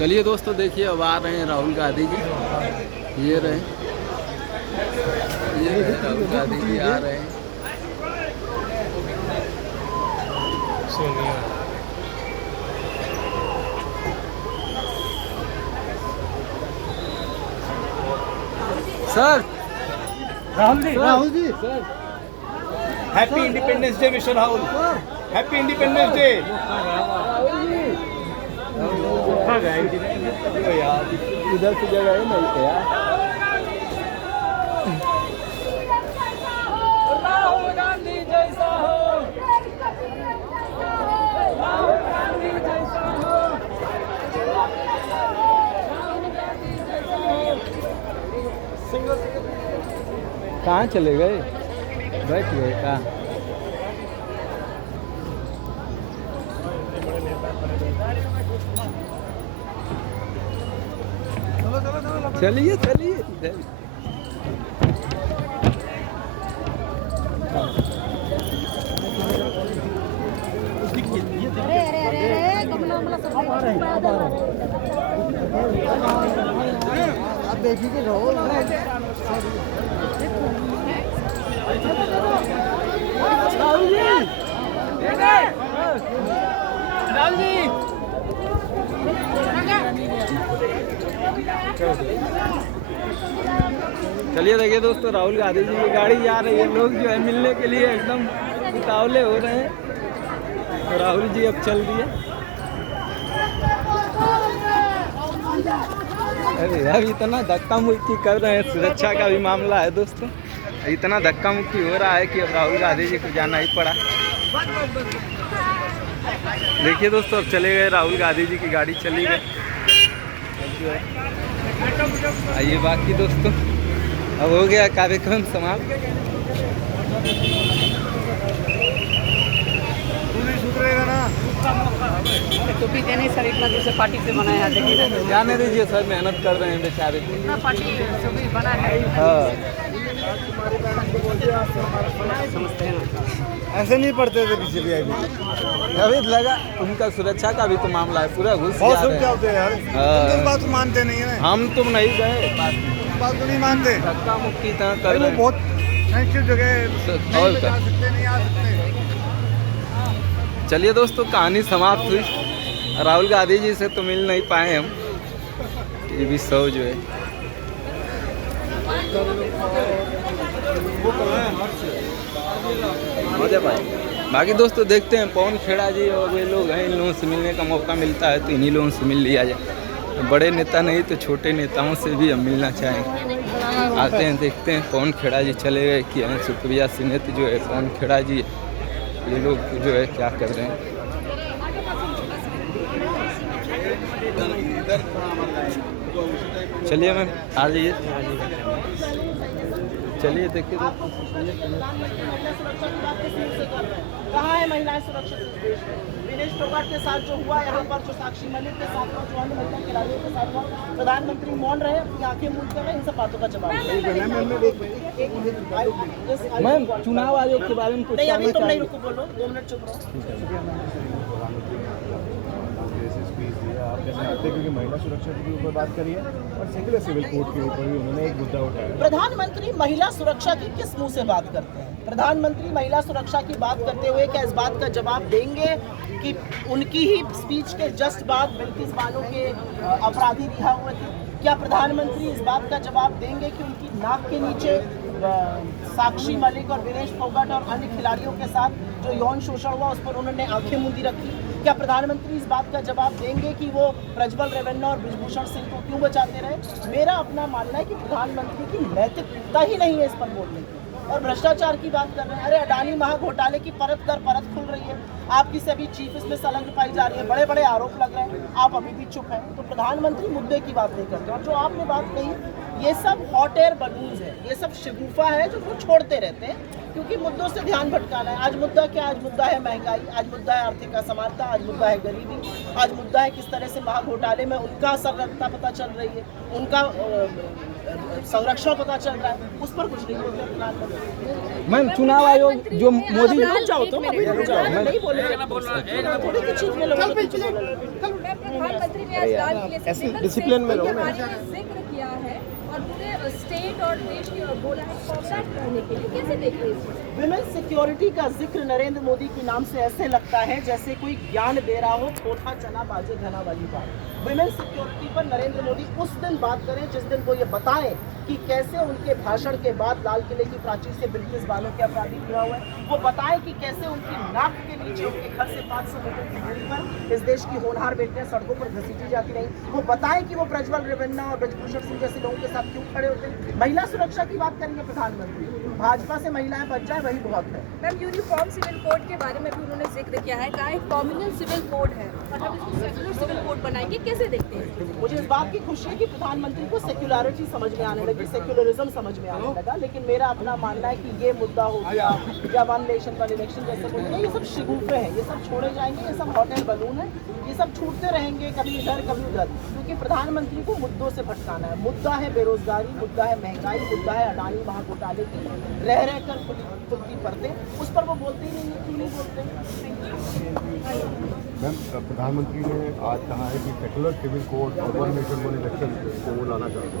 चलिए दोस्तों, देखिए अब आ रहे हैं राहुल गांधी जी। ये रहे राहुल गांधी जी आ रहे हैं। Sonia sir, Rahul ji sir happy independence day mister Rahul. Happy independence day. यार इधर से जगह है नहीं क्या? राहुल गांधी जैसा हो, राहुल गांधी जैसा हो, राहुल गांधी जैसा हो। कहाँ चले गए? बैठ गए कहाँ? चलिए चलिए इधर। अरे कमला सब आप देखिए राहुल चलिए देखिए दोस्तों, राहुल गांधी जी की गाड़ी जा रही है। लोग जो है मिलने के लिए एकदम उतावले हो रहे हैं। तो राहुल जी अब चल दिए। अरे यार इतना धक्का मुक्की कर रहे हैं, सुरक्षा का भी मामला है दोस्तों। इतना धक्का मुक्की हो रहा है कि अब राहुल गांधी जी को जाना ही पड़ा। देखिए दोस्तों, अब चले गए राहुल गांधी जी की गाड़ी चली गई। आइए बाकी दोस्तों, अब हो गया कार्यक्रम समाप्त। सुधरेगा ना तो भी देने सर इतना दूर से पार्टी से बनाया है, देखिए ना जाने दीजिए सर, मेहनत कर रहे हैं बेचारे। इतना पार्टी से भी बना है। हाँ समझते हैं ना, ऐसे नहीं पढ़ते थे पीछे भी अभी। अभी लगा उनका सुरक्षा का भी तो मामला है, पूरा घुस बहुत जा सब रहे क्या हैं। होते हैं यार। हाँ। तुम बात मानते नहीं है। हम तुम नहीं गए, बात तो नहीं मानते। धक्का मुक्की इतना कर भाई वो रहे हैं। बहुत सेंसिटिव जगह है। और नहीं क्या? जा सकते, नहीं आ सकते। चलिए दोस्तों, कहानी समाप्त हुई। राहुल गांधी जी से तो मिल नहीं पाए हम। ये भी सौ जो है बाकी दोस्तों देखते हैं पवन खेड़ा जी और वे लोग हैं, इन लोगों से मिलने का मौका मिलता है तो इन्हीं लोगों से मिल लिया जाए। तो बड़े नेता नहीं तो छोटे नेताओं से भी हम मिलना चाहेंगे। आते हैं देखते हैं। पवन खेड़ा जी चले गए कि हैं, सुप्रिया सिन्हा जो है, पवन खेड़ा जी, ये लोग जो है क्या कर रहे हैं। चलिए मैम आ जाइए। चलिए देखिए दोस्तों, कहाँ है महिलाएं सुरक्षित इस देश में? विनेश फोगाट के साथ जो हुआ यहाँ पर, जो साक्षी मलिक के साथ हुआ, जो अन्य महिला खिलाड़ियों के साथ हुआ, प्रधानमंत्री मौन रहे, अपनी आंखें मूंद कर रहे, इन सब बातों का जवाब मैम चुनाव आयोग के बारे में कुछ नहीं, अभी कहना तुम नहीं चाहिए? रुको, बोलो 2 मिनट चुप रहो। आप जैसे आते क्योंकि महिला सुरक्षा के ऊपर बात करी है और सेकुलर सिविल कोड के ऊपर भी उन्होंने एक मुद्दा उठाया। प्रधानमंत्री महिला सुरक्षा की किस मुंह से बात करते हैं? प्रधानमंत्री महिला सुरक्षा की बात करते हुए क्या इस बात का जवाब देंगे कि उनकी ही स्पीच के जस्ट बाद बिल्किस बानो के अपराधी रिहा हुए थे? क्या प्रधानमंत्री इस बात का जवाब देंगे कि उनकी नाक के नीचे साक्षी मलिक और विनेश फोगाट और अन्य खिलाड़ियों के साथ जो यौन शोषण हुआ उस पर उन्होंने आंखें मूंदी रखी? क्या प्रधानमंत्री इस बात का जवाब देंगे कि वो प्रज्वल रेवन्ना और बृजभूषण सिंह को क्यों बचाते रहे? मेरा अपना मानना है कि प्रधानमंत्री की नैतिकता ही नहीं है इस पर बोलने की। और भ्रष्टाचार की बात कर रहे हैं। अरे अडानी महाघोटाले की परत दर परत खुल रही है, आपकी सभी चीफ इसमें संलग्न पाई जा रही है, बड़े बड़े आरोप लग रहे हैं, आप अभी भी चुप हैं। तो प्रधानमंत्री मुद्दे की बात नहीं करते। और जो आपने बात कही, ये सब हॉट एयर बलून्स है, ये सब शगुफा है जो वो छोड़ते रहते हैं क्योंकि मुद्दों से ध्यान भटकाना है। आज मुद्दा क्या? आज मुद्दा है महंगाई, आज मुद्दा है आर्थिक असमानता, आज मुद्दा है गरीबी, आज मुद्दा है किस तरह से महाघोटाले में उनका असर रखता पता चल रही है, उनका संरक्षण पता चल रहा है, उस पर कुछ नहीं बोलते प्रधानमंत्री। मैम चुनाव आयोग जो मोदी रुक जाओ तुम, अभी रुक जाओ, मैं नहीं बोल रहा थोड़ी की चीज में लोगों को पीछे बोल रहे हो। प्रधानमंत्री ने आज लाल किले से डिसिप्लिन में जिक्र किया है और पूरे स्टेट और देश की बोला है कॉम्पैक्ट करने के लिए, कैसे देख रहे हैं? विमेन सिक्योरिटी का जिक्र नरेंद्र मोदी के नाम से ऐसे लगता है जैसे कोई ज्ञान दे रहा हो, छोटा चना बाजे धना वाली बात। विमेन सिक्योरिटी पर नरेंद्र मोदी उस दिन बात करें जिस दिन वो ये बताएं कि कैसे उनके भाषण के बाद लाल किले की प्राचीर से बिल्किस बानो के अपराधी हुआ हुआ है। वो बताएं कि कैसे उनकी नाक के नीचे उनके घर से 500 मीटर की दूरी पर इस देश की होनहार बेटियां सड़कों पर घसीटी जाती रही। वो बताएं कि वो प्रज्वल रेवन्ना और ब्रजभूषण सिंह जैसे लोगों के साथ क्यों खड़े होते हैं। महिला सुरक्षा की बात करेंगे प्रधानमंत्री, भाजपा से महिलाएं बच जाए वही बहुत है। मैम यूनिफॉर्म सिविल कोड के बारे में भी उन्होंने जिक्र किया है, कहा है कॉम्युनल सिविल कोड है और हम इसको सेक्युलर सिविल कोड बनाएंगे, कैसे देखते हैं? मुझे इस बात की खुशी है कि प्रधानमंत्री को सेक्युलरिटी समझ में आने लगी, सेक्युलरिज्म समझ में आने लगा, लेकिन मेरा अपना मानना है कि ये मुद्दा हो गया या वन नेशन वन इलेक्शन जैसे मुद्दे, ये सब शिगुफे हैं, ये सब छोड़े जाएंगे, ये सब हॉट एयर बलून है, ये सब छूटते रहेंगे कभी इधर कभी उधर, क्योंकि प्रधानमंत्री को मुद्दों से भटकाना है। मुद्दा है बेरोजगारी, मुद्दा है महंगाई, मुद्दा है अडानी महाघोटाले की रह रहकर खुद की परतें, उस पर वो बोलते ही नहीं, क्यों नहीं बोलते? मैम प्रधानमंत्री ने आज कहा है कि सेकुलर सिविल कोड और वन नेशन वन इलेक्शन को वो लाना चाहते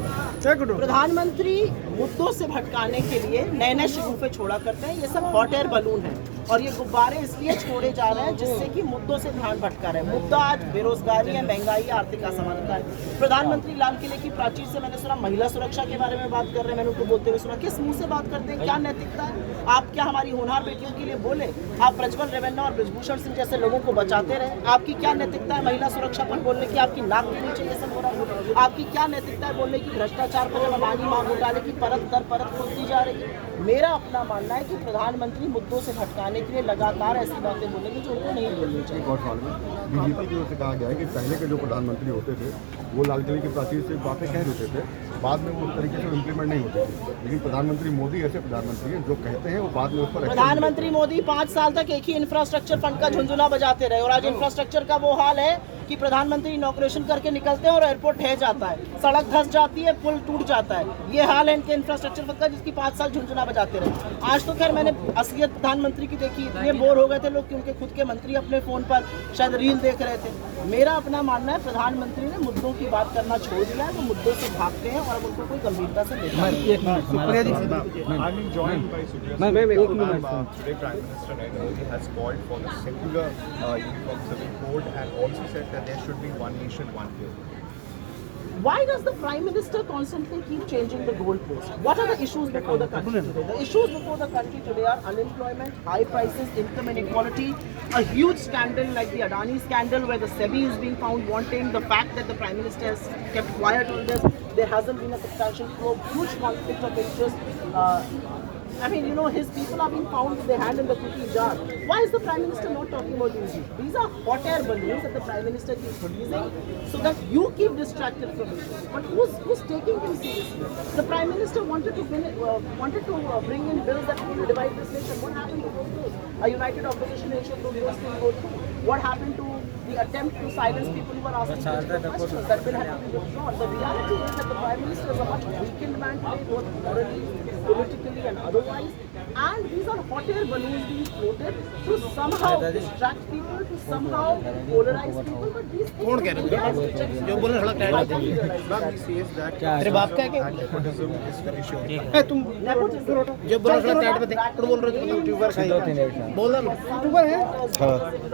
हैं। प्रधानमंत्री मुद्दों से भटकाने के लिए नए नए शिगुफे छोड़ा करते हैं, ये सब हॉट एयर बलून है और ये गुब्बारे इसलिए छोड़े जा रहे हैं जिससे कि मुद्दों से ध्यान भटका रहे हैं। मुद्दा आज बेरोजगारी है, महंगाई है, आर्थिक असमानता है। प्रधानमंत्री लाल किले की प्राचीर से मैंने सुना महिला सुरक्षा के बारे में बात कर रहे हैं, मैंने उनको बोलते हुए सुना। किस मुंह से बात करते हैं, क्या नैतिकता है? आप क्या हमारी होनहार बेटियों के लिए बोले? आप प्रज्वल रेवन्ना और ब्रजभूषण सिंह जैसे लोगों को बचाते रहे, आपकी क्या नैतिकता है महिला सुरक्षा पर बोलने की? आपकी नाक के नीचे ये सब हो रहा है। आपकी क्या नैतिकता है बोलने की भ्रष्टाचार पर जब अडानी महाघोटाले की परत दर परत खुलती जा रही है? मेरा अपना मानना है कि प्रधानमंत्री मुद्दों से भटकाने के लिए लगातार ऐसी बातें बोलेंगे जो उनको नहीं बोलनी चाहिए। एक और सवाल में बीजेपी की ओर से कहा गया है कि पहले के जो प्रधानमंत्री होते थे वो लाल किले की प्राचीर से बातें कह देते थे, बाद में वो उस तरीके से इम्प्लीमेंट नहीं होते थे, लेकिन प्रधानमंत्री मोदी ऐसे प्रधानमंत्री हैं जो कहते हैं वो बाद में उस पर प्रधानमंत्री मोदी 5 साल तक एक ही इंफ्रास्ट्रक्चर फंड का झुंझुना बजाते रहे और आज इंफ्रास्ट्रक्चर का वो हाल है कि प्रधानमंत्री इनॉग्रेशन करके निकलते हैं और एयरपोर्ट ढह जाता है, सड़क धंस जाती है, पुल टूट जाता है। ये हाल है इनके इंफ्रास्ट्रक्चर फंड का, जिसकी 5 साल झुंझुना बजाते रहे। आज तो खैर मैंने असलियत प्रधानमंत्री की देखी, इतने बोर हो गए थे लोग कि उनके खुद के मंत्री अपने फोन पर शायद रील देख रहे थे। मेरा अपना मानना है प्रधानमंत्री ने मुद्दों की बात करना छोड़ दिया है, वो मुद्दों से भागते हैं और अब उनको कोई गंभीरता से देखना नहीं। Today, Prime Minister Narendra Modi has called for the secular uniform civil code and also said that there should be one nation, one bill. Why does the Prime Minister constantly keep changing the goalposts? What are the issues before the country today? The issues before the country today are unemployment, high prices, income inequality, a huge scandal like the Adani scandal where the SEBI is being found wanting, the fact that the Prime Minister has kept quiet on this, there hasn't been a substantial probe, huge conflict of interest. I mean, you know, his people are being found with their hand in the cookie jar. Why is the Prime Minister not talking about these issues? These are hot air balloons that the Prime Minister keeps releasing so that you keep distracted from it. But who's taking him seriously? The Prime Minister wanted to bring in bills that will divide this nation. What happened to those bills? A united opposition nation, those bills didn't go through. What happened to the attempt to silence people who were asking critical questions? That bill had to be withdrawn. The reality is that the Prime Minister is a much weakened man today, both morally, politically and otherwise. And these are hot air balloons being floated to somehow distract people, to somehow polarize people. But these things जो बोलने थोड़ा तेरे बाप का है क्या? तुम जो बोल रहे थे बोल रहे थे यूट्यूबर बोल रहा यूट्यूबर है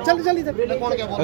चल इधर कौन क्या बोल